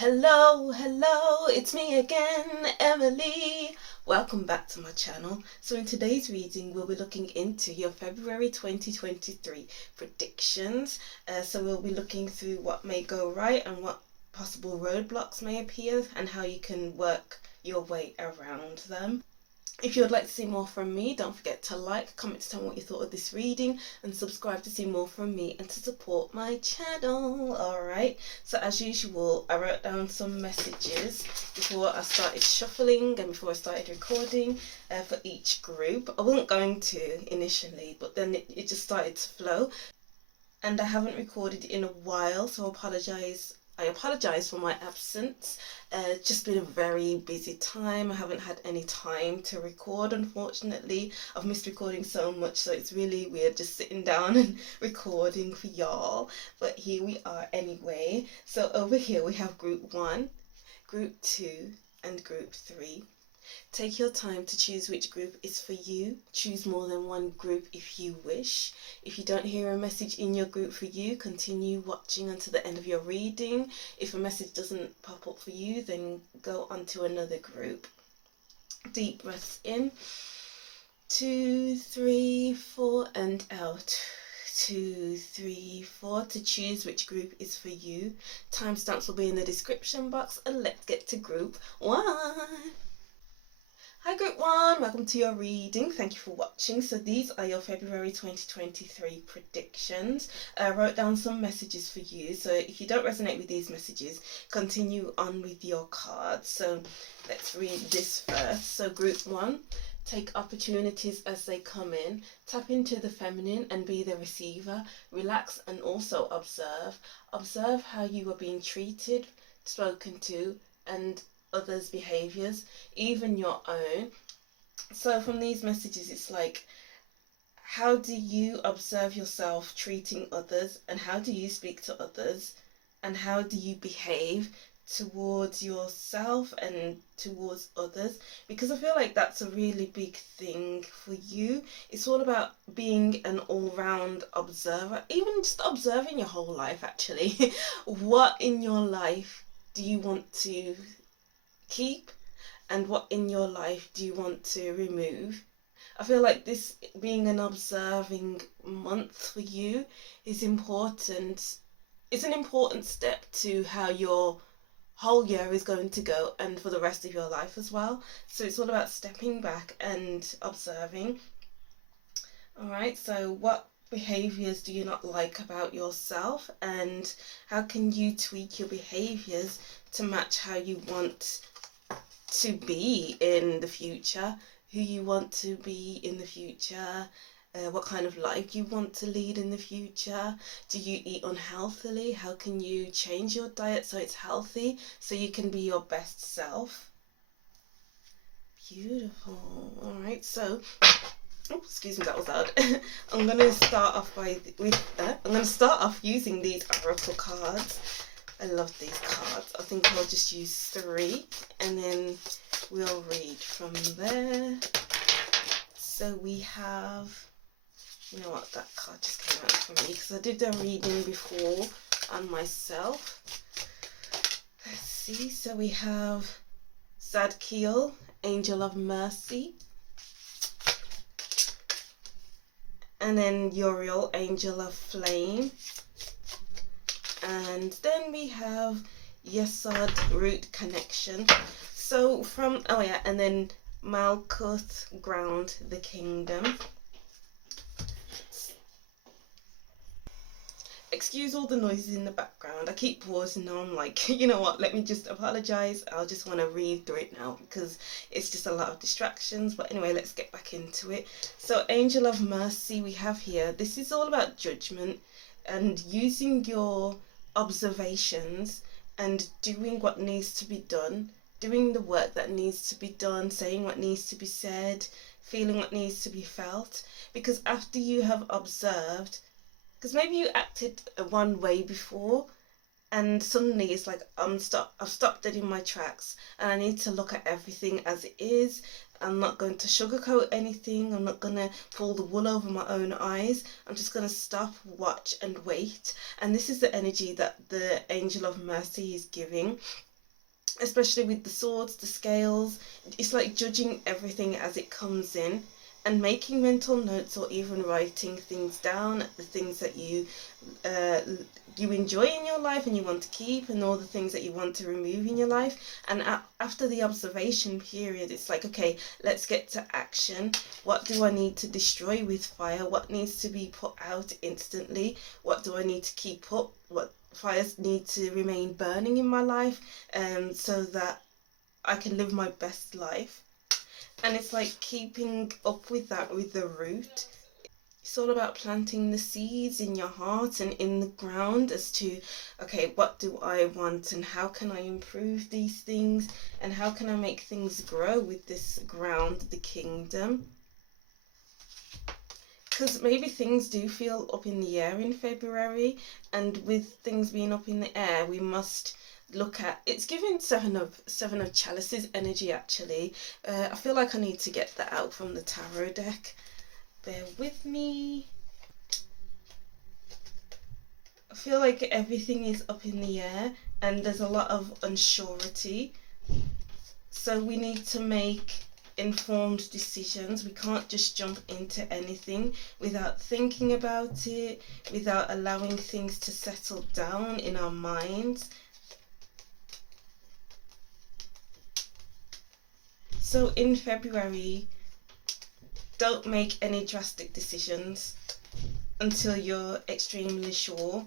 Hello, it's me again, Emily. Welcome back to my channel. So in today's reading, we'll be looking into your February 2023 predictions. So we'll be looking through what may go right and what possible roadblocks may appear and how you can work your way around them. If you would like to see more from me, don't forget to like, comment to tell me what you thought of this reading, and subscribe to see more from me and to support my channel. Alright, so as usual, I wrote down some messages before I started shuffling and before I started recording for each group. I wasn't going to initially, but then it just started to flow. And I haven't recorded in a while, so I apologise for my absence. It's just been a very busy time. I haven't had any time to record, unfortunately. I've missed recording so much, so it's really weird just sitting down and recording for y'all. But here we are anyway. So over here we have group 1, group 2, and group 3. Take your time to choose which group is for you. Choose more than one group if you wish. If you don't hear a message in your group for you, continue watching until the end of your reading. If a message doesn't pop up for you, then go on to another group. Deep breaths in. 2, 3, 4, and out. 2, 3, 4 to choose which group is for you. Timestamps will be in the description box, and let's get to group 1. Hi group 1, welcome to your reading. Thank you for watching. So these are your February 2023 predictions. I wrote down some messages for you. So if you don't resonate with these messages, continue on with your cards. So let's read this first. So group 1, take opportunities as they come in. Tap into the feminine and be the receiver. Relax and also observe. Observe how you are being treated, spoken to, and others' behaviors, even your own. So from these messages, it's like, how do you observe yourself treating others, and how do you speak to others, and how do you behave towards yourself and towards others? Because I feel like that's a really big thing for you. It's all about being an all-round observer, even just observing your whole life actually. What in your life do you want to keep, and what in your life do you want to remove? I feel like this being an observing month for you is important. It's an important step to how your whole year is going to go and for the rest of your life as well. So it's all about stepping back and observing. Alright, so what behaviors do you not like about yourself, and how can you tweak your behaviors to match how you want to be in the future, who you want to be in the future, what kind of life you want to lead in the future. Do you eat unhealthily? How can you change your diet so it's healthy, so you can be your best self? Beautiful. All right, so excuse me, that was loud. I'm gonna start off using these oracle cards. I love these cards. I think I'll just use 3 and then we'll read from there. So we have, you know what, that card just came out for me because I did a reading before on myself. Let's see, so we have Zadkiel, Angel of Mercy. And then Uriel, Angel of Flame. And then we have Yesod, Root Connection. So from, oh yeah, and then Malkuth, Ground the Kingdom. Excuse all the noises in the background. I keep pausing now. I'm like, you know what, let me just apologise. I'll just want to read through it now because it's just a lot of distractions. But anyway, let's get back into it. So Angel of Mercy we have here. This is all about judgment and using your observations and doing what needs to be done, doing the work that needs to be done, saying what needs to be said, feeling what needs to be felt. Because after you have observed, because maybe you acted one way before and suddenly it's like I've stopped dead in my tracks and I need to look at everything as it is. I'm not going to sugarcoat anything. I'm not going to pull the wool over my own eyes. I'm just going to stop, watch and wait. And this is the energy that the Angel of Mercy is giving. especially with the swords, the scales. It's like judging everything as it comes in and making mental notes, or even writing things down, the things that uh, you enjoy in your life and you want to keep, and all the things that you want to remove in your life. And after the observation period, it's like, okay, let's get to action. What do I need to destroy with fire? What needs to be put out instantly? What do I need to keep up? What fires need to remain burning in my life, so that I can live my best life? And it's like keeping up with that, with the root. It's all about planting the seeds in your heart and in the ground as to, okay, what do I want, and how can I improve these things, and how can I make things grow with this ground, the kingdom? Because maybe things do feel up in the air in February, and with things being up in the air, we must look at, it's giving seven of chalices energy actually. I feel like I need to get that out from the tarot deck. Bear with me. I feel like everything is up in the air and there's a lot of unsurety. So we need to make informed decisions. We can't just jump into anything without thinking about it, without allowing things to settle down in our minds. So in February, don't make any drastic decisions until you're extremely sure,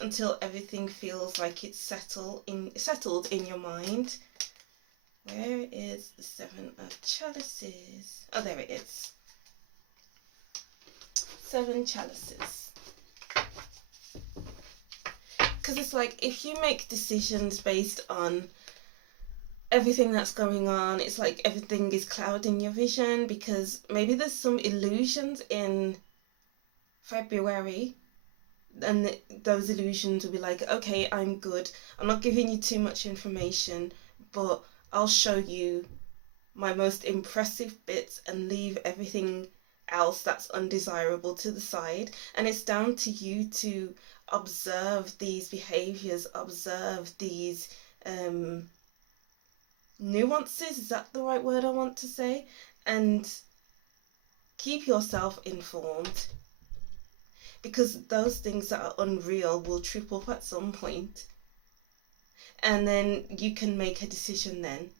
until everything feels like it's settled in your mind. Where is the Seven of Chalices? Oh, there it is. 7 chalices. Because it's like, if you make decisions based on everything that's going on, it's like everything is clouding your vision, because maybe there's some illusions in February, and those illusions will be like, okay, I'm good, I'm not giving you too much information, but I'll show you my most impressive bits and leave everything else that's undesirable to the side. And it's down to you to observe these behaviors, observe these nuances, is that the right word I want to say? And keep yourself informed, because those things that are unreal will trip up at some point, and then you can make a decision then.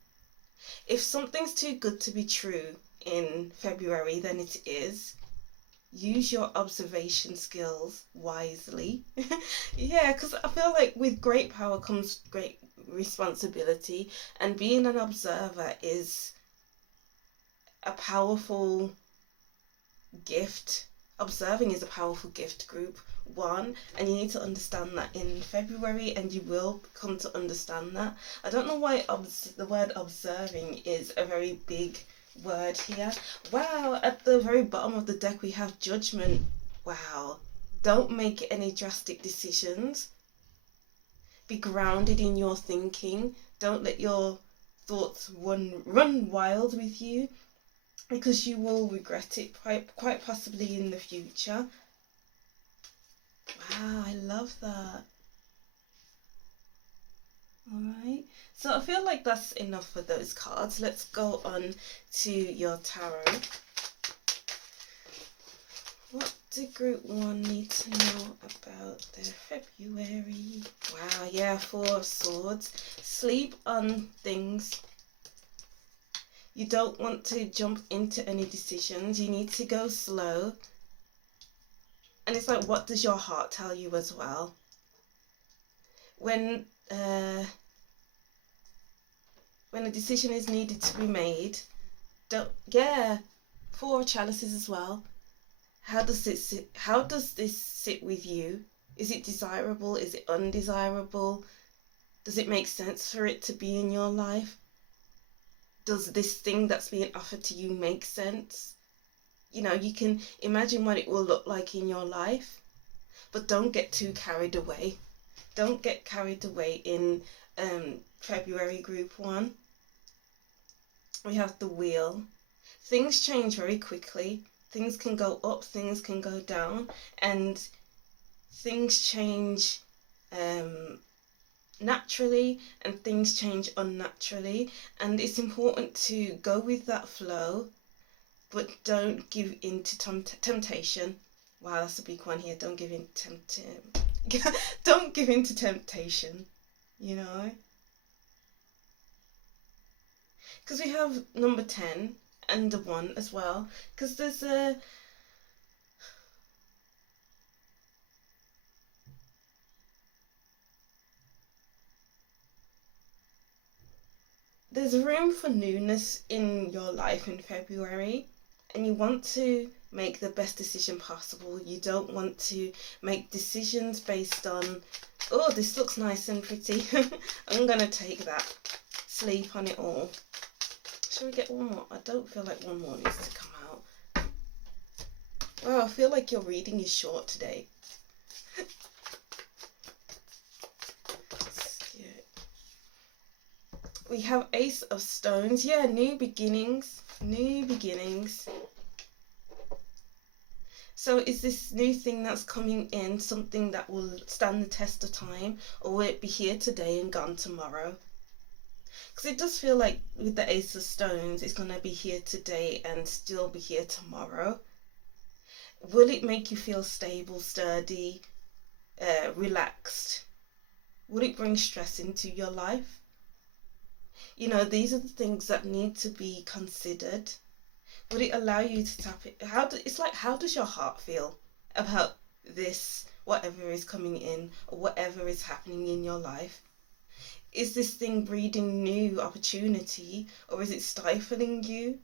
If something's too good to be true in February, then it is. Use your observation skills wisely. Yeah, because I feel like with great power comes great responsibility, and being an observer is a powerful gift. Observing is a powerful gift, group 1, and you need to understand that in February, and you will come to understand that. I don't know why the word observing is a very big word here. Wow, at the very bottom of the deck we have judgment. Wow. Don't make any drastic decisions. Be grounded in your thinking. Don't let your thoughts run wild with you, because you will regret it quite possibly in the future. Wow, I love that. Alright, so I feel like that's enough for those cards. Let's go on to your tarot. What do group 1 need to know about their February? Wow, yeah, 4 of Swords. Sleep on things. You don't want to jump into any decisions. You need to go slow. And it's like, what does your heart tell you as well? When a decision is needed to be made, yeah, 4 of Chalices as well. How does this sit with you? Is it desirable? Is it undesirable? Does it make sense for it to be in your life? Does this thing that's being offered to you make sense? You know, you can imagine what it will look like in your life, but don't get too carried away. Don't get carried away in February group 1. We have the Wheel. Things change very quickly. Things can go up, things can go down, and things change naturally and things change unnaturally, and it's important to go with that flow, but don't give in to temptation. Wow, that's a big one here. Don't give in don't give in to temptation, you know, because we have number 10 and the 1 as well, because there's room for newness in your life in February, and you want to make the best decision possible. You don't want to make decisions based on, oh, this looks nice and pretty. I'm gonna take that. Sleep on it all. Shall we get one more? I don't feel like one more needs to come out. Wow, I feel like your reading is short today. We have Ace of Stones. Yeah, new beginnings. New beginnings. So is this new thing that's coming in something that will stand the test of time, or will it be here today and gone tomorrow? Because it does feel like with the Ace of Stones, it's going to be here today and still be here tomorrow. Will it make you feel stable, sturdy, relaxed? Will it bring stress into your life? You know, these are the things that need to be considered. Would it allow you to tap it? It's like, how does your heart feel about this, whatever is coming in or whatever is happening in your life? Is this thing breeding new opportunity, or is it stifling you?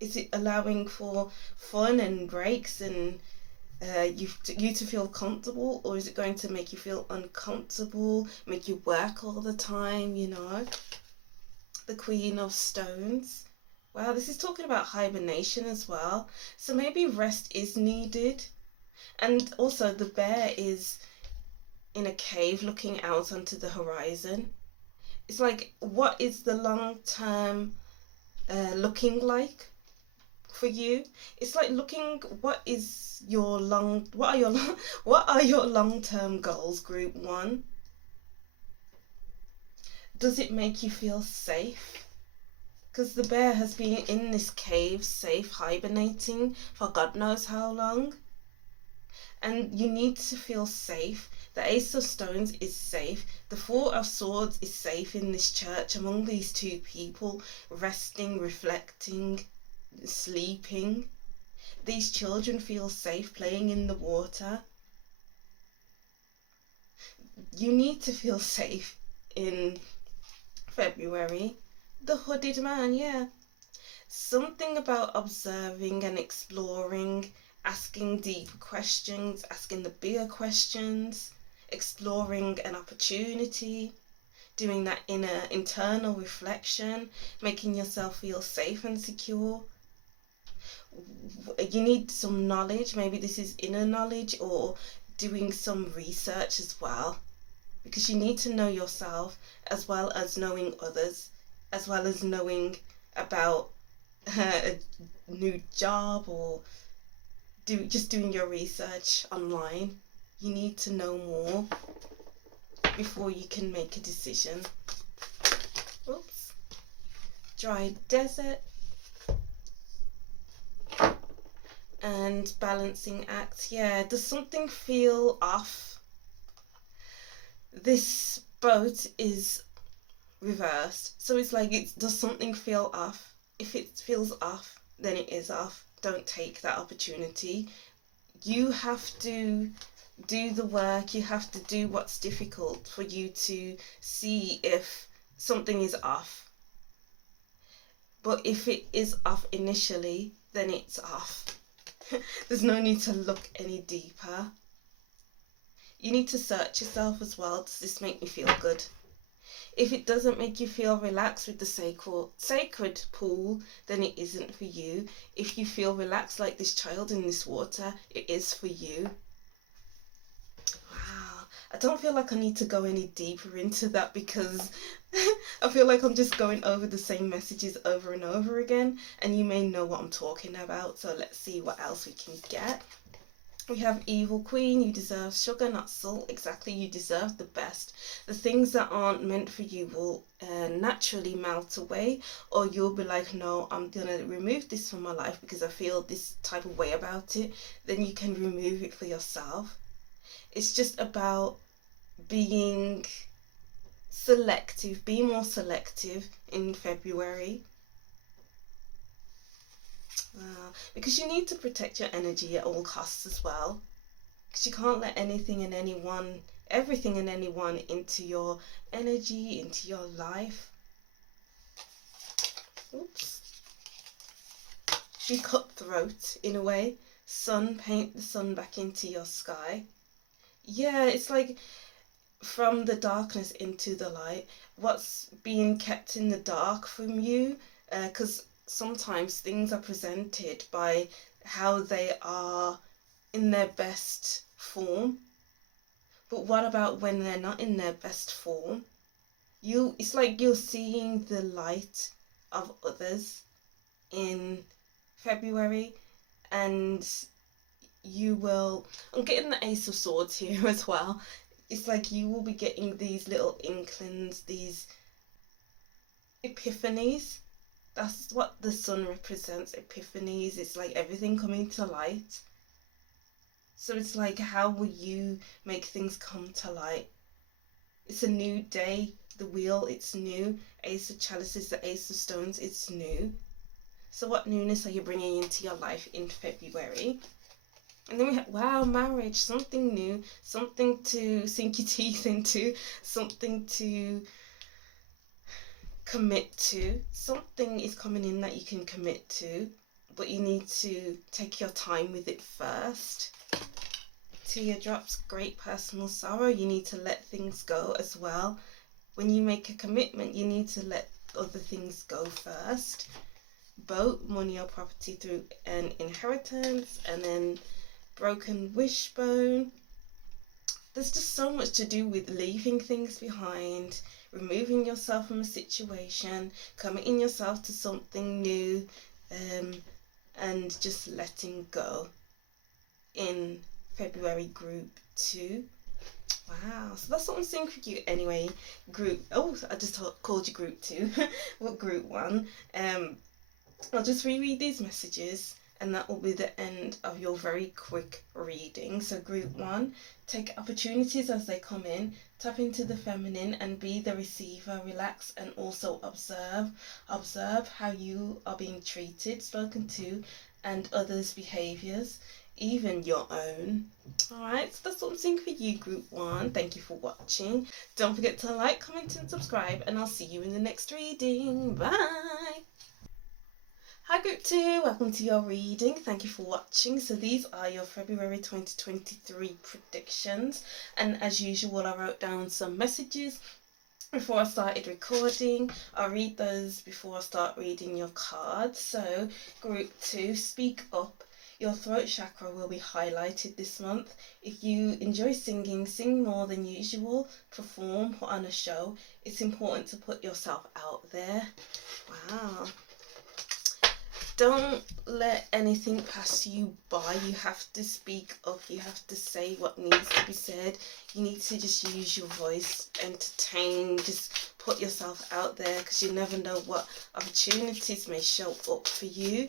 Is it allowing for fun and breaks and you to feel comfortable, or is it going to make you feel uncomfortable, make you work all the time, you know? The Queen of Stones. Wow, this is talking about hibernation as well. So maybe rest is needed. And also the bear is in a cave looking out onto the horizon. It's like, what is the long term looking like for you? It's like looking, what are your long term goals, group 1? Does it make you feel safe? Because the bear has been in this cave, safe, hibernating for God knows how long. And you need to feel safe. The Ace of Stones is safe. The Four of Swords is safe in this church among these two people, resting, reflecting, sleeping. These children feel safe playing in the water. You need to feel safe in February. The Hooded Man, yeah. Something about observing and exploring, asking deep questions, asking the bigger questions, exploring an opportunity, doing that inner internal reflection, making yourself feel safe and secure. You need some knowledge. Maybe this is inner knowledge, or doing some research as well, because you need to know yourself as well as knowing others, as well as knowing about a new job, or just doing your research online. You need to know more before you can make a decision. Oops. Dry desert and balancing act. Yeah, does something feel off? This boat is reversed, so it's like, does something feel off? If it feels off, then it is off. Don't take that opportunity. You have to do the work. You have to do what's difficult for you to see if something is off. But if it is off initially, then it's off. There's no need to look any deeper. You need to search yourself as well. Does this make me feel good? If it doesn't make you feel relaxed with the sacred pool, then it isn't for you. If you feel relaxed like this child in this water, it is for you. Wow, I don't feel like I need to go any deeper into that, because I feel like I'm just going over the same messages over and over again, and you may know what I'm talking about. So let's see what else we can get. We have Evil Queen. You deserve sugar, not salt. Exactly, you deserve the best. The things that aren't meant for you will naturally melt away, or you'll be like, no, I'm gonna remove this from my life because I feel this type of way about it. Then you can remove it for yourself. It's just about being selective, be more selective in February. Because you need to protect your energy at all costs as well. Because you can't let anything and anyone, everything and anyone into your energy, into your life. Oops. Be cutthroat in a way. Sun, paint the sun back into your sky. Yeah, it's like from the darkness into the light. What's being kept in the dark from you, because sometimes things are presented by how they are in their best form, but what about when they're not in their best form? It's like you're seeing the light of others in February, and I'm getting the Ace of Swords here as well. It's like you will be getting these little inklings, these epiphanies. That's what the sun represents, epiphanies. It's like everything coming to light. So it's like, how will you make things come to light? It's a new day. The wheel, it's new. Ace of Chalices, the Ace of Stones, it's new. So what newness are you bringing into your life in February? And then we have, wow, marriage, something new, something to sink your teeth into, something to commit to. Something is coming in that you can commit to, but you need to take your time with it first. Teardrops, great personal sorrow. You need to let things go as well. When you make a commitment, you need to let other things go first. Boat, money or property through an inheritance. And then broken wishbone. There's just so much to do with leaving things behind, removing yourself from a situation, committing yourself to something new, and just letting go in February group 2. Wow, so that's what I'm seeing for you anyway. I just called you group 2. Well, group 1. I'll just reread these messages and that will be the end of your very quick reading. So group 1, take opportunities as they come in, tap into the feminine and be the receiver, relax and also observe how you are being treated, spoken to, and others' behaviours, even your own. Alright, so that's what I'm seeing for you, group 1. Thank you for watching. Don't forget to like, comment and subscribe, and I'll see you in the next reading. Bye! Hi group 2, welcome to your reading. Thank you for watching. So these are your February 2023 predictions, and as usual I wrote down some messages before I started recording. I'll read those before I start reading your cards. So group 2, speak up. Your throat chakra will be highlighted this month. If you enjoy singing, sing more than usual, perform, put on a show. It's important to put yourself out there. Wow. Don't let anything pass you by. You have to speak up. You have to say what needs to be said. You need to just use your voice, entertain, just put yourself out there, because you never know what opportunities may show up for you.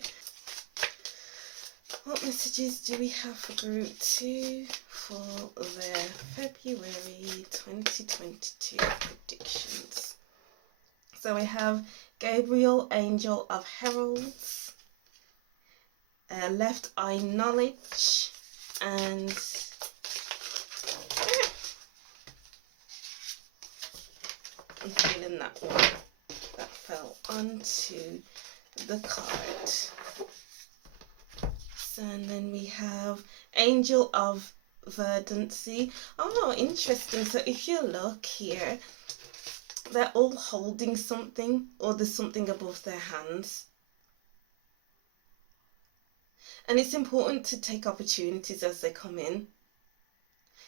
What messages do we have for group 2 for their February 2022 predictions? So we have Gabriel, Angel of Heralds, Left Eye Knowledge, and I'm feeling that one that fell onto the card. So, and then we have Angel of Verdancy. Oh, interesting. So if you look here, they're all holding something, or there's something above their hands. And it's important to take opportunities as they come in,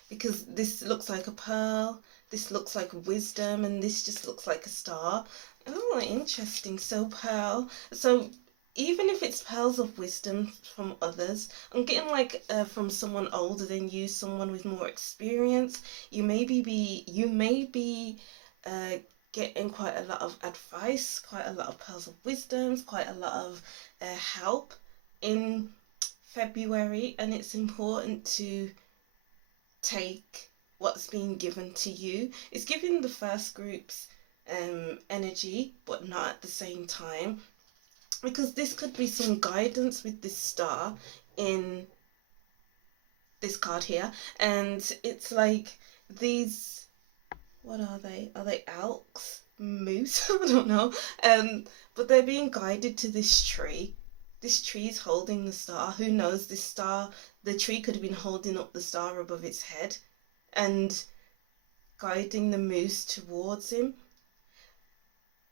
because this looks like a pearl, this looks like wisdom, and this just looks like a star. Oh, interesting. So pearl. So even if it's pearls of wisdom from others, I'm getting like from someone older than you, someone with more experience. You may be uh, getting quite a lot of advice, quite a lot of pearls of wisdoms, quite a lot of help in February, and it's important to take what's being given to you. It's giving the first group's energy, but not at the same time, because this could be some guidance with this star in this card here, and it's like these, what are they? Are they elks? Moose? I don't know. But they're being guided to this tree. This tree is holding the star. Who knows? This star, the tree could have been holding up the star above its head and guiding the moose towards him.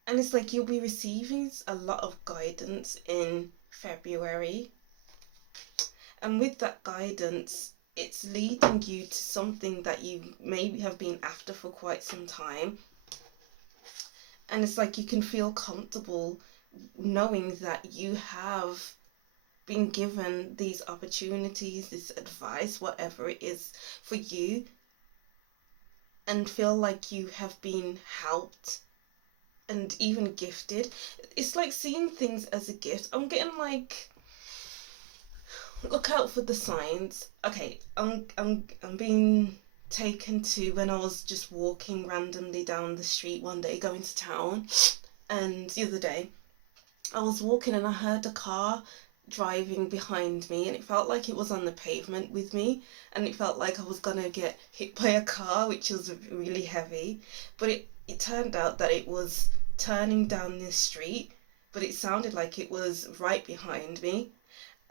And it's like you'll be receiving a lot of guidance in February. And with that guidance, it's leading you to something that you maybe have been after for quite some time. And it's like you can feel comfortable knowing that you have been given these opportunities, this advice, whatever it is for you, and feel like you have been helped and even gifted. It's like seeing things as a gift. I'm getting like, look out for the signs. Okay, I'm being taken to when I was just walking randomly down the street one day going to town, and the other day I was walking and I heard a car driving behind me, and it felt like it was on the pavement with me, and it felt like I was gonna get hit by a car, which was really heavy. But it turned out that it was turning down this street, but it sounded like it was right behind me.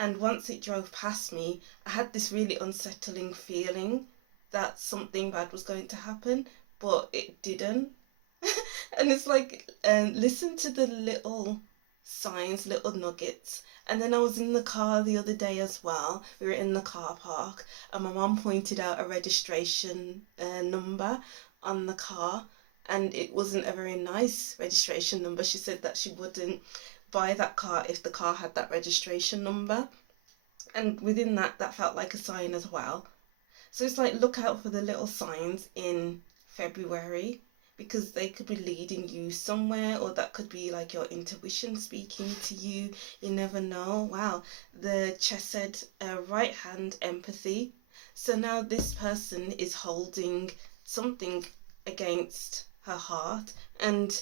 And once it drove past me, I had this really unsettling feeling that something bad was going to happen, but it didn't. And it's like, listen to the little signs, little nuggets. And then I was in the car the other day as well. We were in the car park, and my mum pointed out a registration number on the car, and it wasn't a very nice registration number. She said that she wouldn't buy that car if the car had that registration number. And within that, that felt like a sign as well. So it's like, look out for the little signs in February, because they could be leading you somewhere, or that could be like your intuition speaking to you. You never know. Wow, the chest said right hand empathy. So now this person is holding something against her heart, and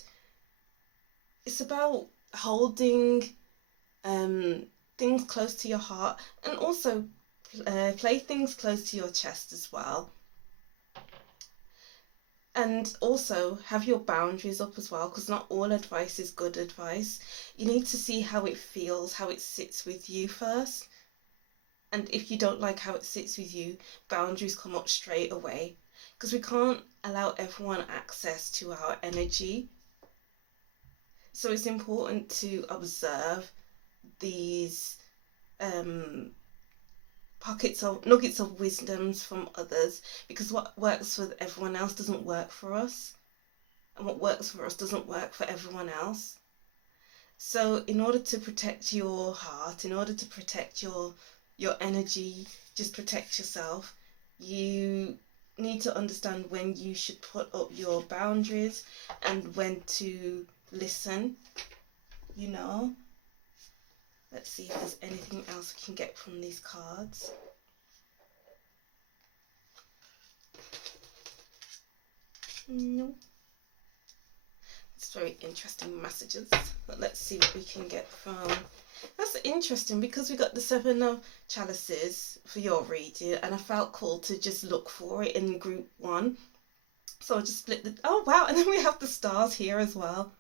it's about holding things close to your heart, and also play things close to your chest as well. And also have your boundaries up as well, because not all advice is good advice. You need to see how it feels, how it sits with you first. And if you don't like how it sits with you, boundaries come up straight away, because we can't allow everyone access to our energy. So it's important to observe these pockets of nuggets of wisdoms from others, because what works for everyone else doesn't work for us, and what works for us doesn't work for everyone else. So in order to protect your heart, in order to protect your energy, just protect yourself, you need to understand when you should put up your boundaries and when to listen, you know. Let's see if there's anything else we can get from these cards. No. It's very interesting messages. But let's see what we can get from... That's interesting, because we got the 7 of chalices for your reading, and I felt called to just look for it in group 1. So I just split the... Oh, wow. And then we have the stars here as well.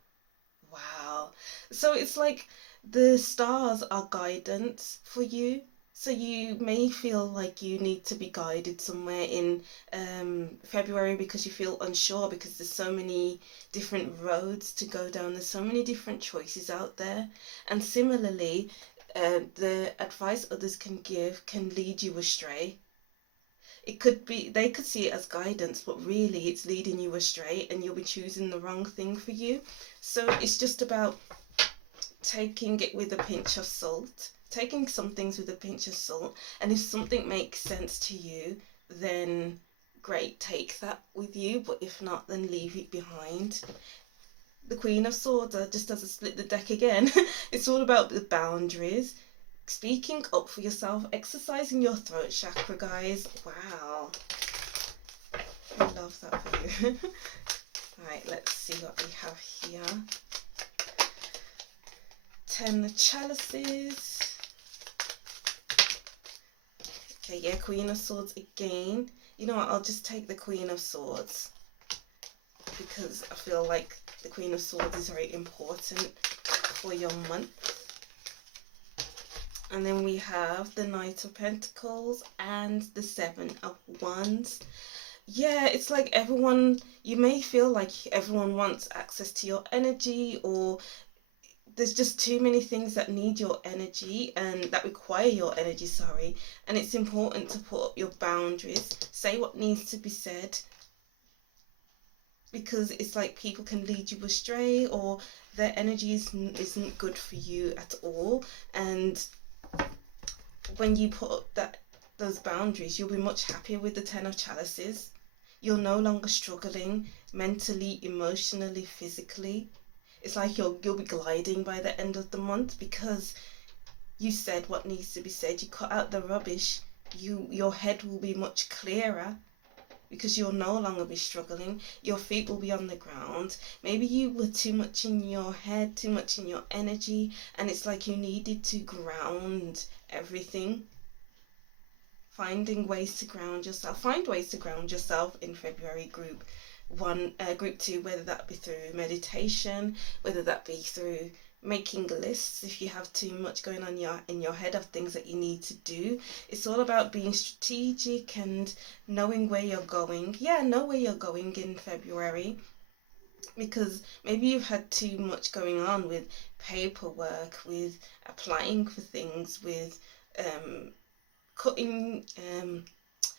Wow. So it's like the stars are guidance for you. So you may feel like you need to be guided somewhere in February, because you feel unsure, because there's so many different roads to go down. There's so many different choices out there. And similarly, the advice others can give can lead you astray. It could be, they could see it as guidance, but really it's leading you astray, and you'll be choosing the wrong thing for you. So it's just about taking it with a pinch of salt, taking some things with a pinch of salt, and if something makes sense to you, then great, take that with you, but if not, then leave it behind. The Queen of Swords, just as I split the deck again, it's all about the boundaries, speaking up for yourself, exercising your throat chakra, guys. Wow, I love that for you. Right, let's see what we have here. 10 of Chalices. Okay, yeah, Queen of Swords again. You know what, I'll just take the Queen of Swords because I feel like the Queen of Swords is very important for your month. And then we have the Knight of Pentacles and the Seven of Wands. Yeah, it's like everyone, you may feel like everyone wants access to your energy, or there's just too many things that need your energy and that require your energy, sorry. And it's important to put up your boundaries, say what needs to be said, because it's like people can lead you astray, or their energy isn't good for you at all. And when you put up those boundaries, you'll be much happier with the 10 of Chalices. You're no longer struggling mentally, emotionally, physically. It's like you'll be gliding by the end of the month because you said what needs to be said. You cut out the rubbish. Your head will be much clearer because you'll no longer be struggling. Your feet will be on the ground. Maybe you were too much in your head, too much in your energy, and it's like you needed to ground everything. Finding ways to ground yourself. Find ways to ground yourself in February group 2, whether that be through meditation, whether that be through making lists if you have too much going on in your head of things that you need to do. It's all about being strategic and knowing where you're going. Yeah, know where you're going in February, because maybe you've had too much going on with paperwork, with applying for things, with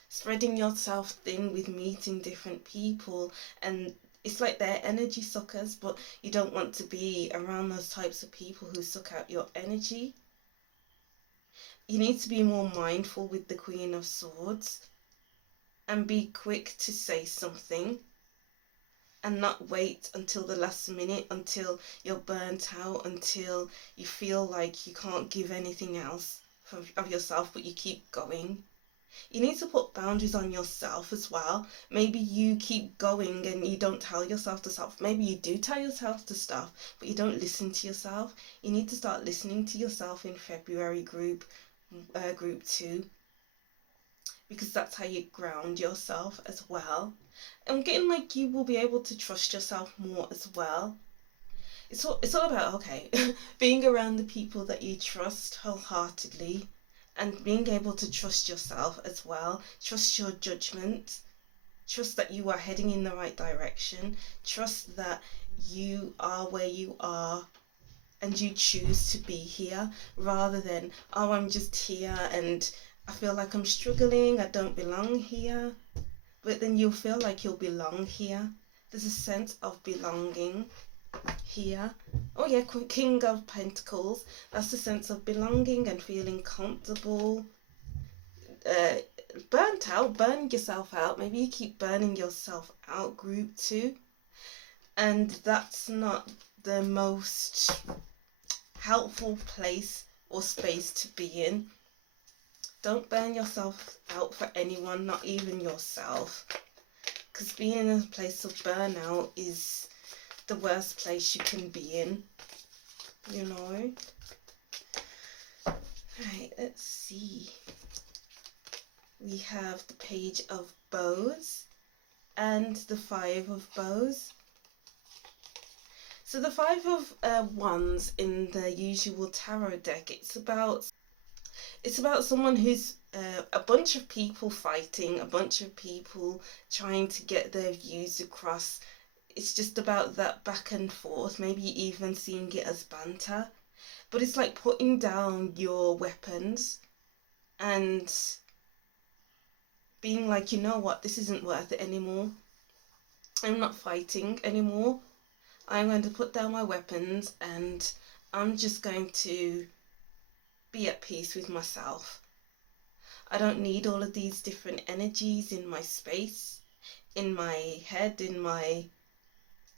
spreading yourself thin with meeting different people, and it's like they're energy suckers, but you don't want to be around those types of people who suck out your energy. You need to be more mindful with the Queen of Swords and be quick to say something and not wait until the last minute, until you're burnt out, until you feel like you can't give anything else of yourself, but you keep going. You need to put boundaries on yourself as well. Maybe you keep going and you don't tell yourself to stop. Maybe you do tell yourself to stop, but you don't listen to yourself. You need to start listening to yourself in February group 2, because that's how you ground yourself as well. I'm getting like you will be able to trust yourself more as well. It's all about, okay, being around the people that you trust wholeheartedly, and being able to trust yourself as well. Trust your judgment. Trust that you are heading in the right direction. Trust that you are where you are and you choose to be here, rather than, oh, I'm just here and I feel like I'm struggling, I don't belong here. But then you'll feel like you'll belong here. There's a sense of belonging here. Oh yeah, King of Pentacles. That's the sense of belonging and feeling comfortable. Burnt out, burn yourself out. Maybe you keep burning yourself out, group 2. And that's not the most helpful place or space to be in. Don't burn yourself out for anyone, not even yourself. Because being in a place of burnout is the worst place you can be in, you know. Right, let's see. We have the Page of Bows and the 5 of Bows. So the 5 of Wands in the usual tarot deck, it's about someone who's a bunch of people fighting, a bunch of people trying to get their views across. It's just about that back and forth, maybe even seeing it as banter. But it's like putting down your weapons and being like, you know what, this isn't worth it anymore. I'm not fighting anymore. I'm going to put down my weapons and I'm just going to be at peace with myself. I don't need all of these different energies in my space, in my head, in my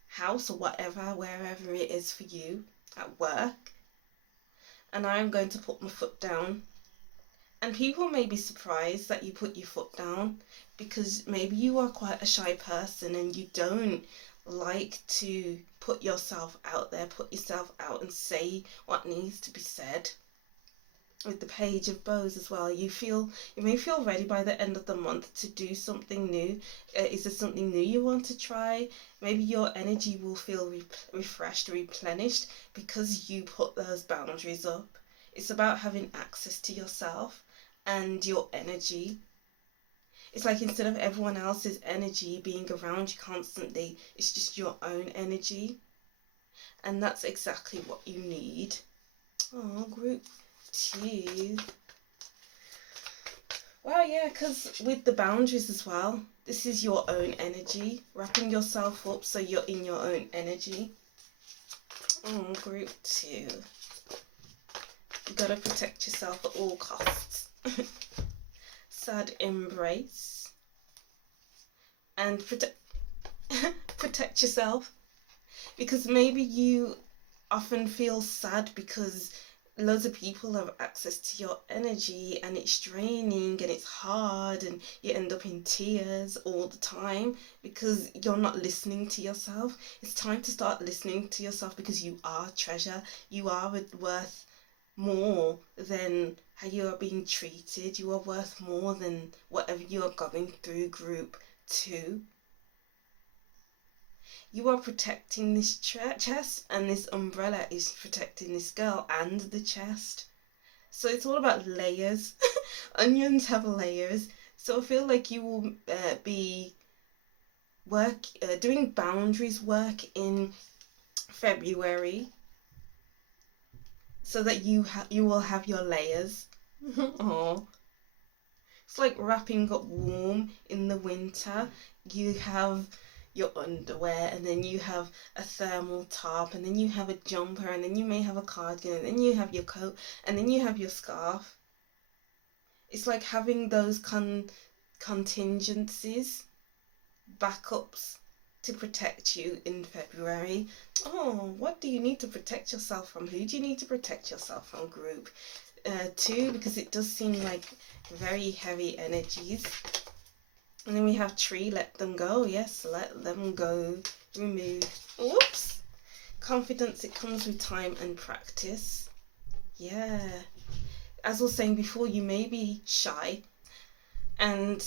house, or whatever, wherever it is for you, at work. And I'm going to put my foot down. And people may be surprised that you put your foot down, because maybe you are quite a shy person and you don't like to put yourself out there, put yourself out and say what needs to be said. With the Page of Bows as well, you may feel ready by the end of the month to do something new. Is there something new you want to try? Maybe your energy will feel refreshed, replenished, because you put those boundaries up. It's about having access to yourself and your energy. It's like, instead of everyone else's energy being around you constantly, it's just your own energy. And that's exactly what you need. Oh, group 2. Well, yeah, because with the boundaries as well, this is your own energy, wrapping yourself up so you're in your own energy. Oh, group 2. You gotta protect yourself at all costs. Sad embrace. And protect yourself. Because maybe you often feel sad because loads of people have access to your energy, and it's draining and it's hard, and you end up in tears all the time because you're not listening to yourself. It's time to start listening to yourself, because you are treasure. You are worth more than how you are being treated. You are worth more than whatever you are going through, group 2. You are protecting this chest, and this umbrella is protecting this girl and the chest. So it's all about layers. Onions have layers. So I feel like you will be doing boundaries work in February, so that you will have your layers. Oh, it's like wrapping up warm in the winter. You have your underwear, and then you have a thermal top, and then you have a jumper, and then you may have a cardigan, and then you have your coat, and then you have your scarf. It's like having those contingencies, backups, to protect you in February. Oh, what do you need to protect yourself from? Who do you need to protect yourself from, group 2? Because it does seem like very heavy energies. And then we have tree, let them go. Yes, let them go. Remove. Whoops. Confidence, it comes with time and practice. Yeah. As I was saying before, you may be shy, and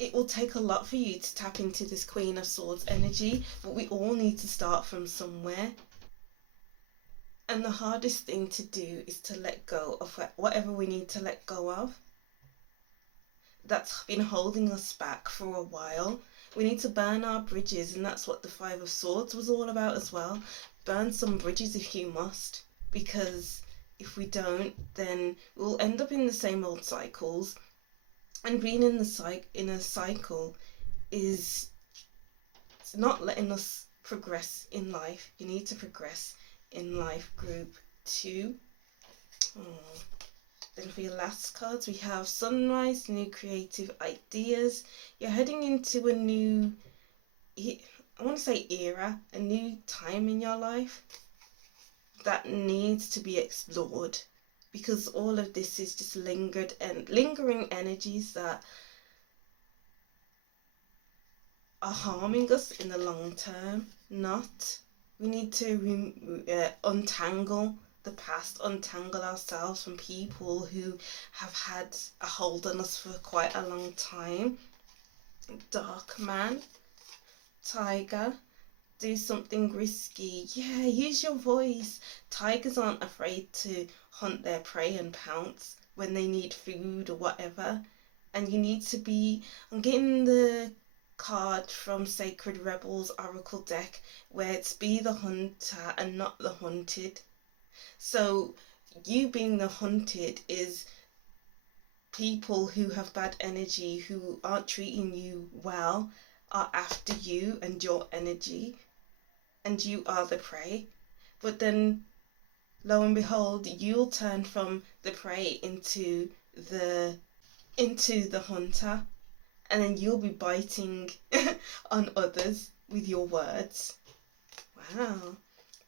it will take a lot for you to tap into this Queen of Swords energy, but we all need to start from somewhere. And the hardest thing to do is to let go of whatever we need to let go of, that's been holding us back for a while. We need to burn our bridges, and that's what the Five of Swords was all about as well. Burn some bridges if you must, because if we don't, then we'll end up in the same old cycles. And being in a cycle is not letting us progress in life. You need to progress in life, group 2. Oh. Then for your last cards, we have Sunrise, new creative ideas. You're heading into a new, I want to say era, a new time in your life that needs to be explored, because all of this is just lingering energies that are harming us in the long term. We need to untangle the past, untangle ourselves from people who have had a hold on us for quite a long time. Dark man, tiger, do something risky. Yeah, use your voice. Tigers aren't afraid to hunt their prey and pounce when they need food or whatever. And you need to be, I'm getting the card from Sacred Rebels Oracle deck, where it's be the hunter and not the hunted. So you being the hunted is people who have bad energy, who aren't treating you well, are after you and your energy, and you are the prey. But then lo and behold, you'll turn from the prey into the hunter, and then you'll be biting on others with your words. Wow.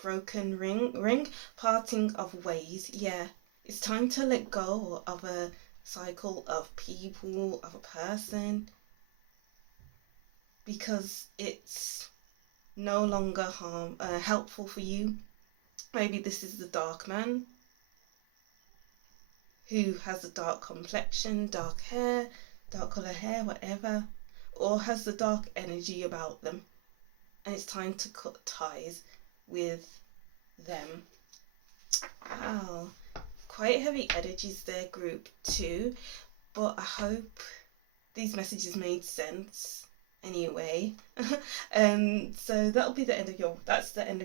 Broken ring, parting of ways. Yeah, it's time to let go of a cycle of people, of a person, because it's no longer helpful for you. Maybe this is the dark man who has a dark complexion, dark hair, dark colour hair, whatever, or has the dark energy about them, and it's time to cut ties with them. Wow, quite heavy energies there, group 2, but I hope these messages made sense anyway. So that'll be the end of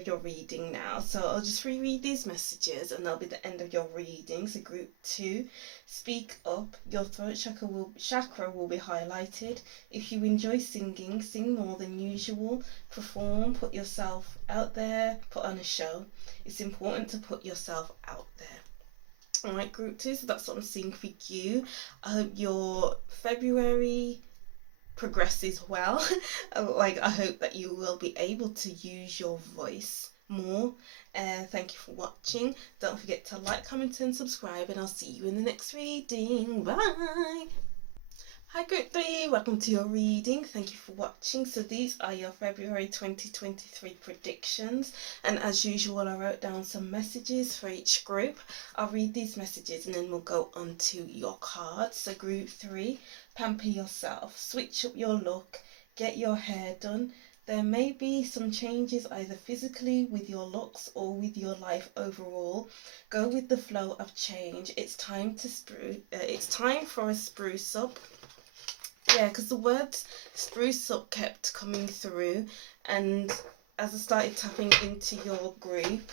your reading now. So I'll just reread these messages and that'll be the end of your reading. So group 2, speak up. Your throat chakra will be highlighted. If you enjoy singing, sing more than usual. Perform, put yourself out there, put on a show. It's important to put yourself out there. Alright, group 2, so that's what I'm seeing for you. I hope your February progresses well. I hope that you will be able to use your voice more. Thank you for watching. Don't forget to like, comment and subscribe, and I'll see you in the next reading. Bye. Hi group 3, welcome to your reading. Thank you for watching. So these are your February 2023 predictions, and as usual I wrote down some messages for each group. I'll read these messages and then we'll go on to your cards. So group 3, pamper yourself, switch up your look, get your hair done. There may be some changes either physically with your looks or with your life overall. Go with the flow of change. It's time for a spruce up. Yeah, because the words spruce up kept coming through, and as I started tapping into your group,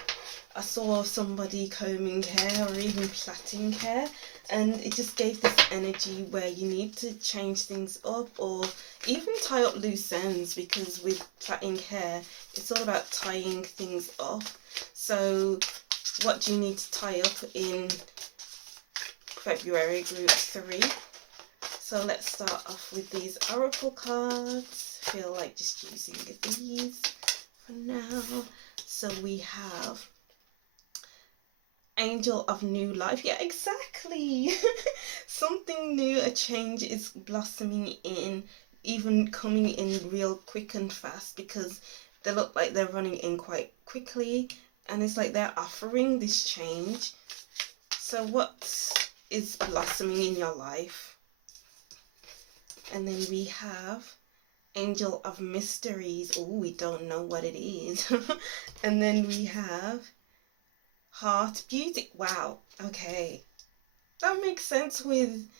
I saw somebody combing hair or even plaiting hair, and it just gave this energy where you need to change things up or even tie up loose ends, because with plaiting hair, it's all about tying things up. So what do you need to tie up in February, group 3? So let's start off with these oracle cards. I feel like just using these for now. So we have Angel of New Life. Yeah, exactly. Something new, a change is blossoming in, even coming in real quick and fast, because they look like they're running in quite quickly, and it's like they're offering this change. So what is blossoming in your life? And then we have Angel of Mysteries. Oh, we don't know what it is. And then we have Heart Beauty. Wow, okay. That makes sense with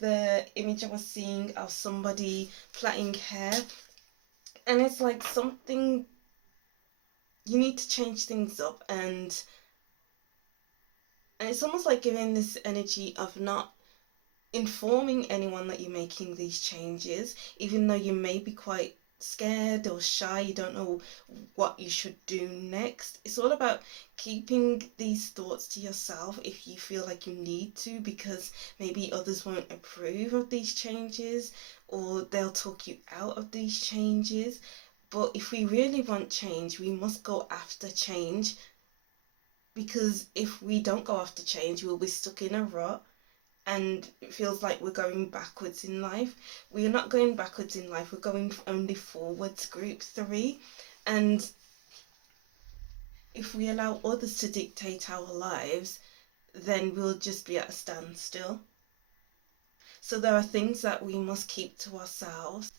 the image I was seeing of somebody plaiting hair. And it's like something, you need to change things up, and it's almost like giving this energy of not informing anyone that you're making these changes, even though you may be quite scared or shy, you don't know what you should do next. It's all about keeping these thoughts to yourself if you feel like you need to, because maybe others won't approve of these changes or they'll talk you out of these changes. But if we really want change, we must go after change, because if we don't go after change, we'll be stuck in a rut, and it feels like we're going backwards in life. We are not going backwards in life, we're going only forwards, group 3. And if we allow others to dictate our lives, then we'll just be at a standstill. So there are things that we must keep to ourselves.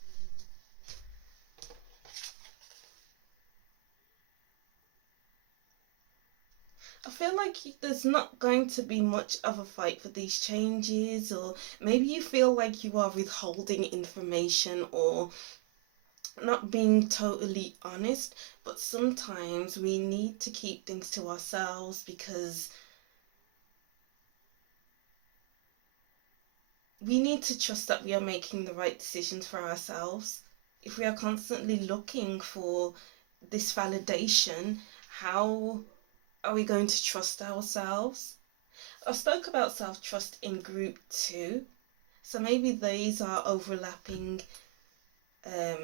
I feel like there's not going to be much of a fight for these changes, or maybe you feel like you are withholding information or not being totally honest, but sometimes we need to keep things to ourselves, because we need to trust that we are making the right decisions for ourselves. If we are constantly looking for this validation, how Are we going to trust ourselves? I spoke about self-trust in group 2, so maybe these are overlapping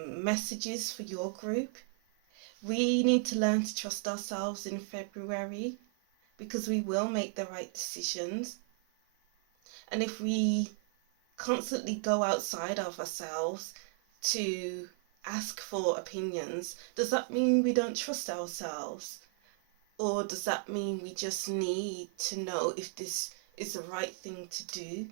messages for your group. We need to learn to trust ourselves in February because we will make the right decisions. And if we constantly go outside of ourselves to ask for opinions, does that mean we don't trust ourselves? Or does that mean we just need to know if this is the right thing to do?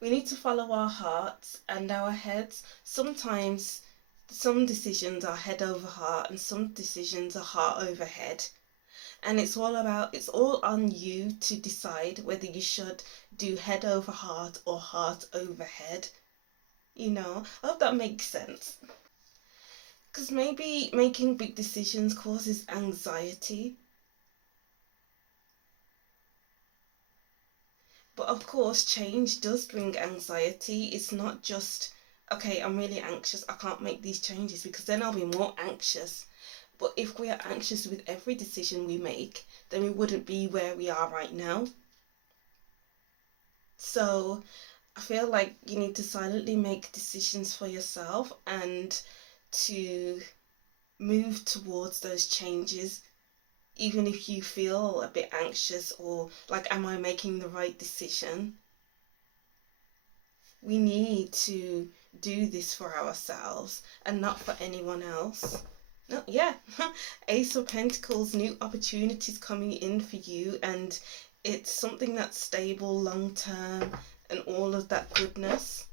We need to follow our hearts and our heads. Sometimes some decisions are head over heart and some decisions are heart over head. And it's all on you to decide whether you should do head over heart or heart over head. I hope that makes sense. Because maybe making big decisions causes anxiety. But of course, change does bring anxiety. It's not just, okay, I'm really anxious, I can't make these changes, because then I'll be more anxious. But if we are anxious with every decision we make, then we wouldn't be where we are right now. So I feel like you need to silently make decisions for yourself and to move towards those changes, even if you feel a bit anxious or like, am I making the right decision? We need to do this for ourselves and not for anyone else. No, yeah. Ace of Pentacles, new opportunities coming in for you, and it's something that's stable, long term, and all of that goodness.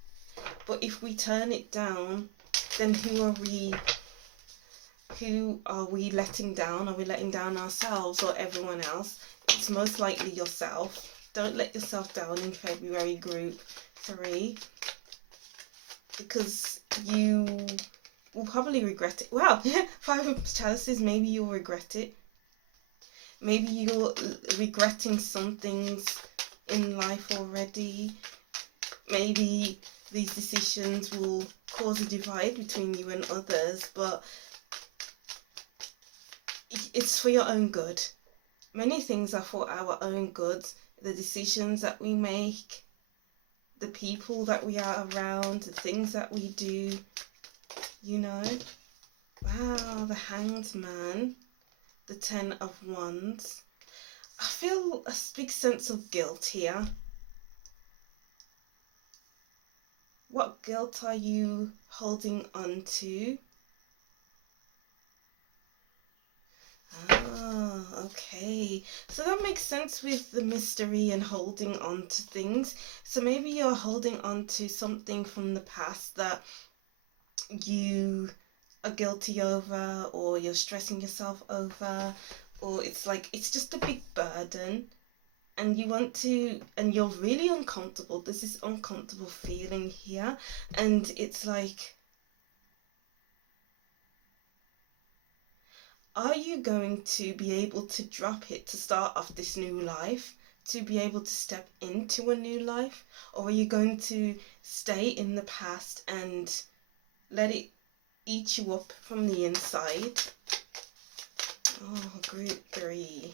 But if we turn it down, then who are we letting down? Are we letting down ourselves or everyone else? It's most likely yourself. Don't let yourself down in February group 3, because you will probably regret it. Wow, 5 of chalices, maybe you'll regret it. Maybe you're regretting some things in life already. Maybe these decisions will cause a divide between you and others, but it's for your own good. Many things are for our own good. The decisions that we make, the people that we are around, the things that we do, Wow, the Hanged Man, the 10 of Wands. I feel a big sense of guilt here. What guilt are you holding on to? Ah, okay. So that makes sense with the mystery and holding on to things. So maybe you're holding on to something from the past that you are guilty over, or you're stressing yourself over, or it's like it's just a big burden and you're really uncomfortable. There's this uncomfortable feeling here, and it's like, are you going to be able to drop it to start off this new life, to be able to step into a new life? Or are you going to stay in the past and let it eat you up from the inside? Oh, group 3.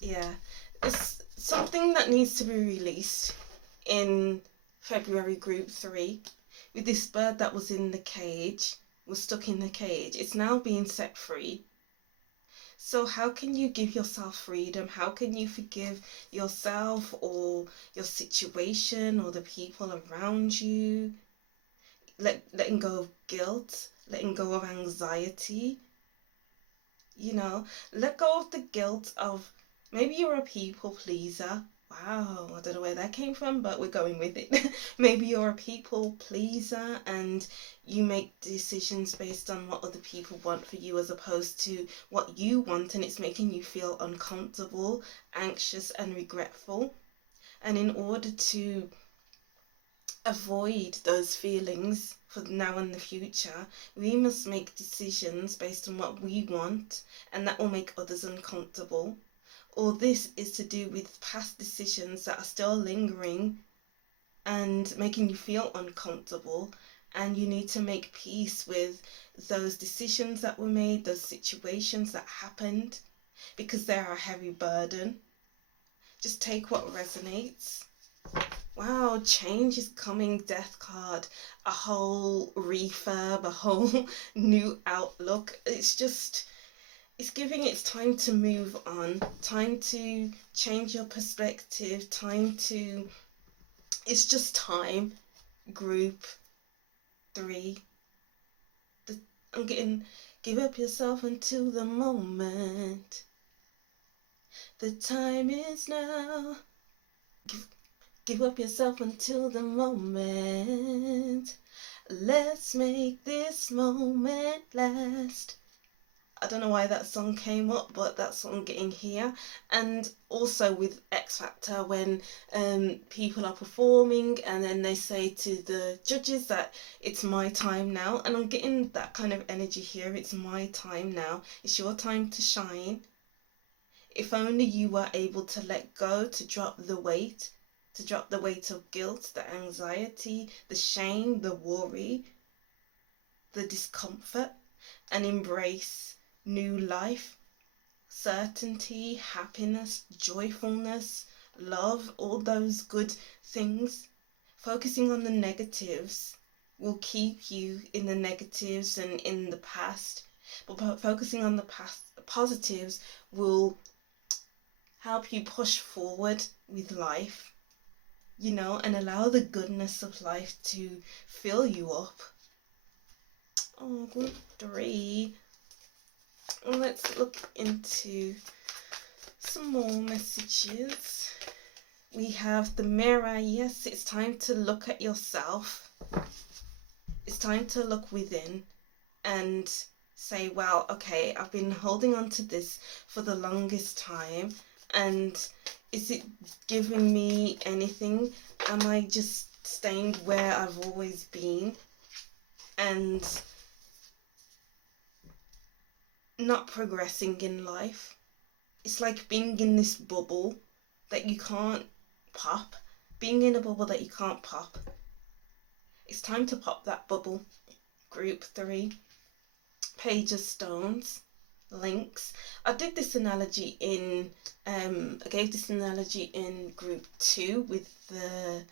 Yeah, it's something that needs to be released in February group 3. With this bird that was in the cage, was stuck in the cage, it's now being set free. So how can you give yourself freedom? How can you forgive yourself or your situation or the people around you? Letting go of guilt, letting go of anxiety. Let go of the guilt of, maybe you're a people pleaser. Wow, I don't know where that came from, but we're going with it. Maybe you're a people pleaser and you make decisions based on what other people want for you as opposed to what you want, and it's making you feel uncomfortable, anxious, and regretful. And in order to avoid those feelings for now and the future, we must make decisions based on what we want, and that will make others uncomfortable. All this is to do with past decisions that are still lingering and making you feel uncomfortable, and you need to make peace with those decisions that were made, those situations that happened, because they're a heavy burden. Just take what resonates. Wow, change is coming, death card. A whole refurb, a whole new outlook. It's giving it's time to move on, time to change your perspective, it's just time. Group 3. I'm getting, give up yourself until the moment. The time is now. Give up yourself until the moment. Let's make this moment last. I don't know why that song came up, but that song getting here. And also with X Factor, when people are performing and then they say to the judges that it's my time now, and I'm getting that kind of energy here. It's my time now. It's your time to shine. If only you were able to let go, to drop the weight of guilt, the anxiety, the shame, the worry, the discomfort, and embrace new life, certainty, happiness, joyfulness, love, all those good things. Focusing on the negatives will keep you in the negatives and in the past, but focusing on the positives will help you push forward with life, and allow the goodness of life to fill you up. Oh, group 3. Let's look into some more messages. We have the mirror. Yes, it's time to look at yourself. It's time to look within and say, well, okay, I've been holding on to this for the longest time, and is it giving me anything? Am I just staying where I've always been and not progressing in life? It's like being in this bubble that you can't pop. Being in a bubble that you can't pop. It's time to pop that bubble. Group 3. Page of Stones. Links. I did this analogy in I gave this analogy in group 2 with the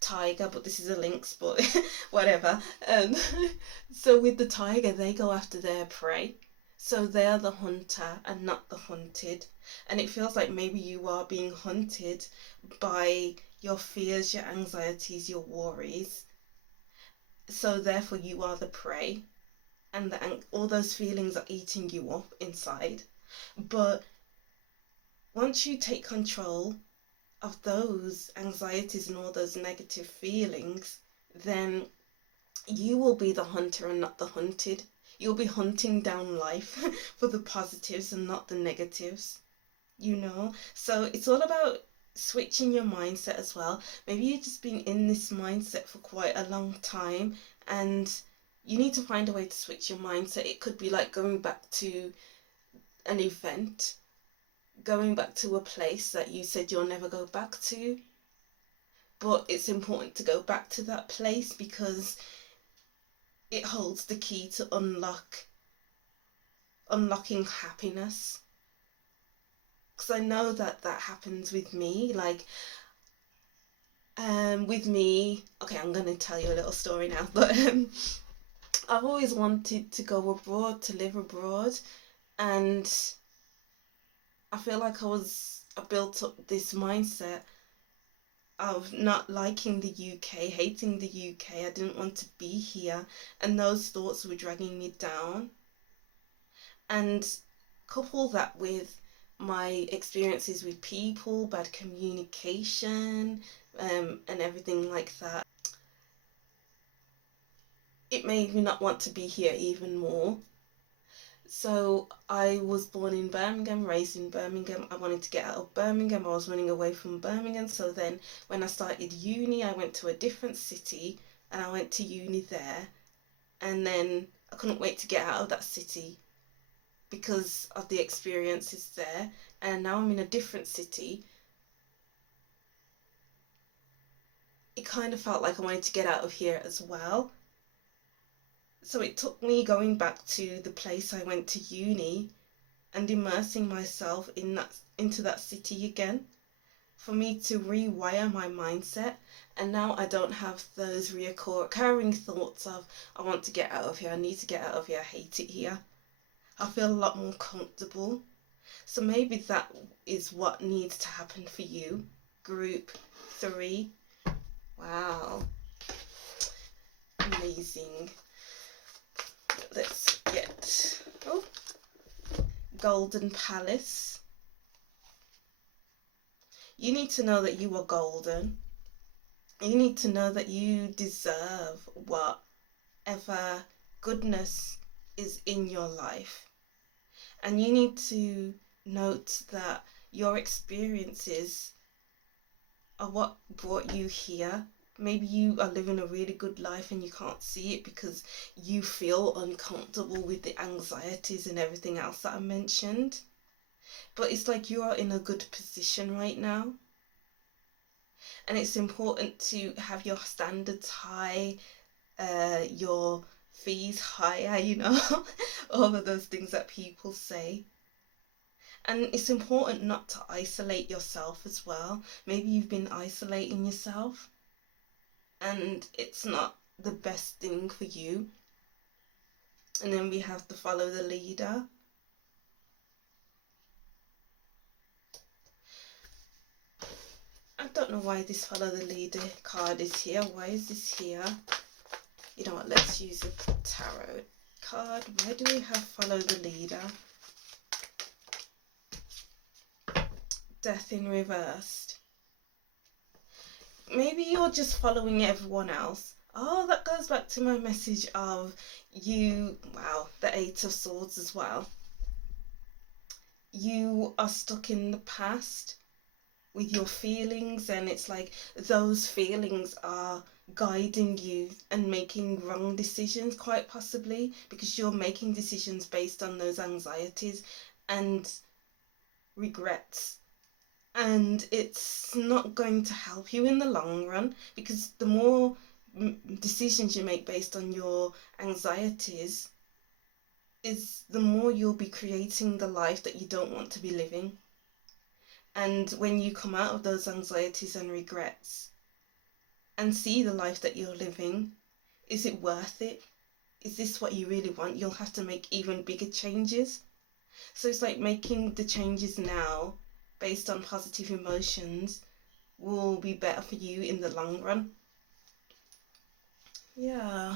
tiger, but this is a lynx, but whatever. So with the tiger, they go after their prey, so they're the hunter and not the hunted, and it feels like maybe you are being hunted by your fears, your anxieties, your worries, so therefore you are the prey, and all those feelings are eating you up inside. But once you take control of those anxieties and all those negative feelings, then you will be the hunter and not the hunted. You'll be hunting down life for the positives and not the negatives, So it's all about switching your mindset as well. Maybe you've just been in this mindset for quite a long time, and you need to find a way to switch your mindset. It could be like going back to an event, going back to a place that you said you'll never go back to. But it's important to go back to that place because it holds the key to unlocking happiness. Because I know that happens with me. Like, with me, okay, I'm going to tell you a little story now, but I've always wanted to go abroad, to live abroad, and I feel like I built up this mindset of not liking the UK, hating the UK. I didn't want to be here, and those thoughts were dragging me down. And couple that with my experiences with people, bad communication, and everything like that, it made me not want to be here even more. So I was born in Birmingham, raised in Birmingham. I wanted to get out of Birmingham. I was running away from Birmingham. So then when I started uni, I went to a different city and I went to uni there. And then I couldn't wait to get out of that city because of the experiences there. And now I'm in a different city. It kind of felt like I wanted to get out of here as well. So it took me going back to the place I went to uni and immersing myself into that city again for me to rewire my mindset. And now I don't have those recurring thoughts of, I want to get out of here, I need to get out of here, I hate it here. I feel a lot more comfortable. So maybe that is what needs to happen for you. Group 3. Wow. Amazing. Let's get Golden Palace. You need to know that you are golden. You need to know that you deserve whatever goodness is in your life. And you need to note that your experiences are what brought you here. Maybe you are living a really good life and you can't see it because you feel uncomfortable with the anxieties and everything else that I mentioned. But it's like you are in a good position right now. And it's important to have your standards high, your fees higher, you know, all of those things that people say. And it's important not to isolate yourself as well. Maybe you've been isolating yourself and it's not the best thing for you. And then we have to follow the leader. I don't know why this follow the leader card is here. Why is this here? You know what, let's use a tarot card. Why do we have follow the leader? Death in reversed. Maybe you're just following everyone else. Oh, that goes back to my message of you, wow, the 8 of Swords as well. You are stuck in the past with your feelings, and it's like those feelings are guiding you and making wrong decisions, quite possibly, because you're making decisions based on those anxieties and regrets. And it's not going to help you in the long run, because the more decisions you make based on your anxieties is the more you'll be creating the life that you don't want to be living. And when you come out of those anxieties and regrets and see the life that you're living, is it worth it? Is this what you really want? You'll have to make even bigger changes. So it's like making the changes now based on positive emotions will be better for you in the long run. Yeah.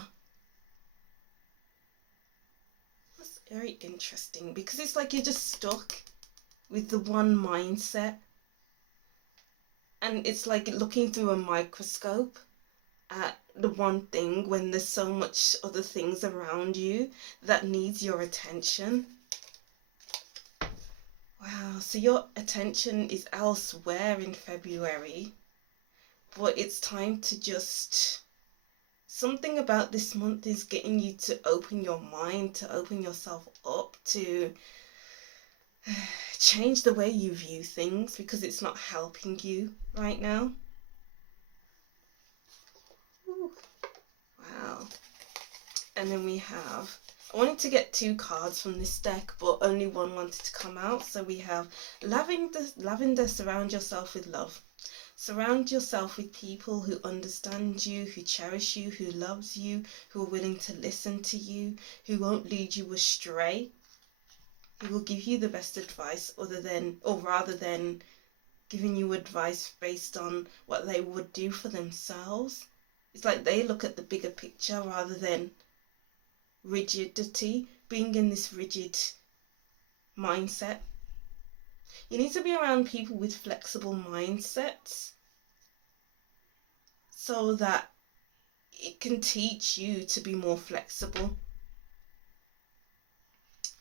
That's very interesting, because it's like you're just stuck with the one mindset. And it's like looking through a microscope at the one thing when there's so much other things around you that needs your attention. Wow, so your attention is elsewhere in February, but it's time to just... Something about this month is getting you to open your mind, to open yourself up, to change the way you view things, because it's not helping you right now. Ooh. Wow. And then we have... I wanted to get 2 cards from this deck, but only one wanted to come out. So we have Lavender, surround yourself with love. Surround yourself with people who understand you, who cherish you, who loves you, who are willing to listen to you, who won't lead you astray, who will give you the best advice rather than giving you advice based on what they would do for themselves. It's like they look at the bigger picture rather than rigidity, being in this rigid mindset. You need to be around people with flexible mindsets so that it can teach you to be more flexible.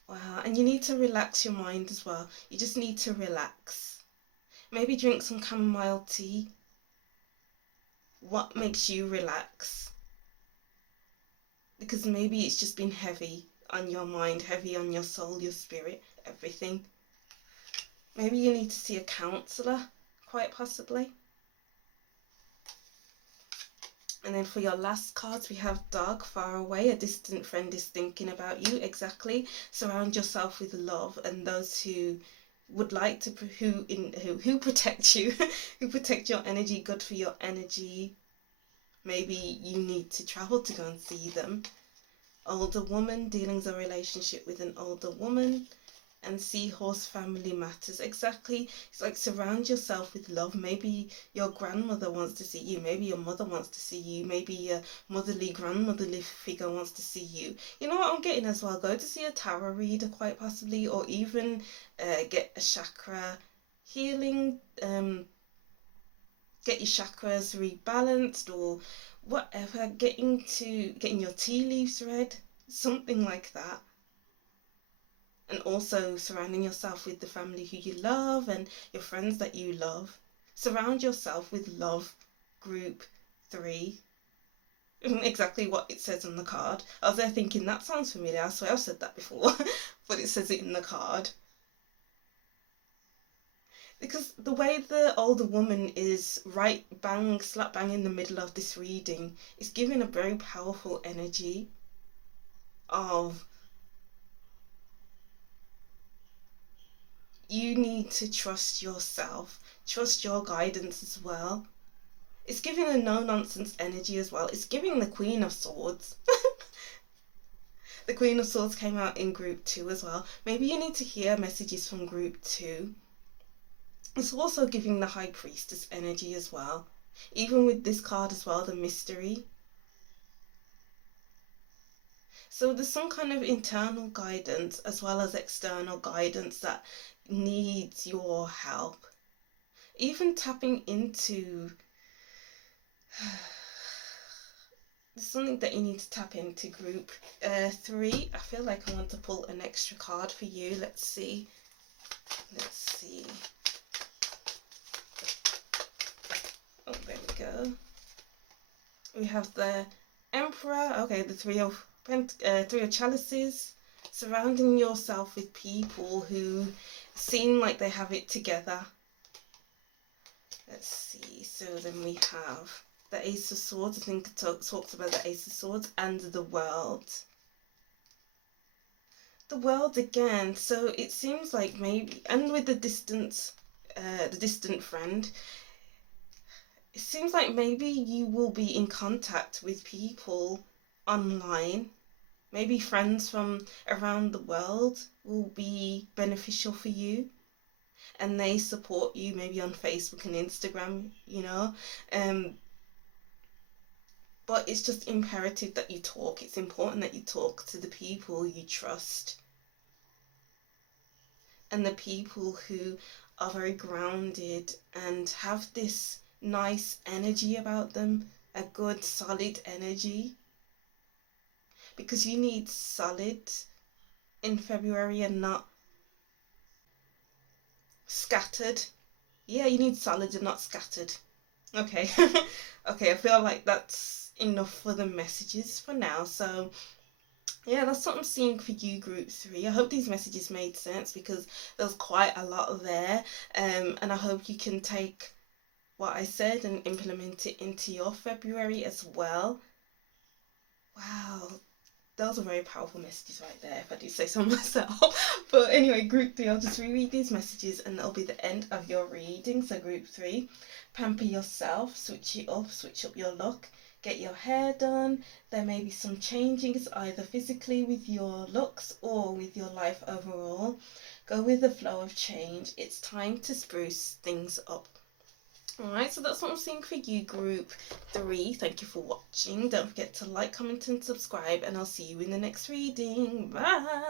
Wow, and you need to relax your mind as well. You just need to relax. Maybe drink some chamomile tea. What makes you relax? Because maybe it's just been heavy on your mind, heavy on your soul, your spirit, everything. Maybe you need to see a counsellor, quite possibly. And then for your last cards, we have dark, far away. A distant friend is thinking about you. Exactly. Surround yourself with love and those who would like to who protect you, who protect your energy. Good for your energy. Maybe you need to travel to go and see them. Older woman, dealings a relationship with an older woman. And seahorse, family matters. Exactly. It's like surround yourself with love. Maybe your grandmother wants to see you. Maybe your mother wants to see you. Maybe your motherly, grandmotherly figure wants to see you. You know what I'm getting as well? Go to see a tarot reader quite possibly, or even get a chakra healing. Get your chakras rebalanced or whatever. Getting your tea leaves read. Something like that. And also surrounding yourself with the family who you love and your friends that you love. Surround yourself with love. Group 3. Exactly what it says on the card. I was there thinking, that sounds familiar. I swear I've said that before. But it says it in the card. Because the way the older woman is right bang, slap bang in the middle of this reading, is giving a very powerful energy of you need to trust yourself, trust your guidance as well. It's giving a no-nonsense energy as well. It's giving the Queen of Swords. The Queen of Swords came out in group 2 as well. Maybe you need to hear messages from group 2. It's also giving the High Priestess energy as well. Even with this card as well, the Mystery. So there's some kind of internal guidance as well as external guidance that needs your help. Even tapping into there's something that you need to tap into, group 3. I feel like I want to pull an extra card for you. Let's see. Oh, there we go. We have the Emperor. Okay, the Three of Chalices. Surrounding yourself with people who seem like they have it together. Let's see. So then we have the Ace of Swords. I think it talks about the Ace of Swords and the World. The World again. So it seems like maybe, and with the distant friend, it seems like maybe you will be in contact with people online. Maybe friends from around the world will be beneficial for you. And they support you maybe on Facebook and Instagram, you know. But it's just imperative that you talk. It's important that you talk to the people you trust. And the people who are very grounded and have this nice energy about them. A good, solid energy. Because you need solid in February and not scattered. Yeah, you need solid and not scattered. Okay. Okay, I feel like that's enough for the messages for now. So yeah, that's what I'm seeing for you, group 3. I hope these messages made sense because there's quite a lot there. And I hope you can take what I said and implement it into your February as well. Wow, those are very powerful messages right there, if I do say so myself. But anyway, group 3, I'll just reread these messages and that'll be the end of your reading. So group 3, pamper yourself, switch up your look, get your hair done. There may be some changes either physically with your looks or with your life overall. Go with the flow of change. It's time to spruce things up. Alright, so that's what I'm seeing for you, group 3. Thank you for watching. Don't forget to like, comment and subscribe, and I'll see you in the next reading. Bye!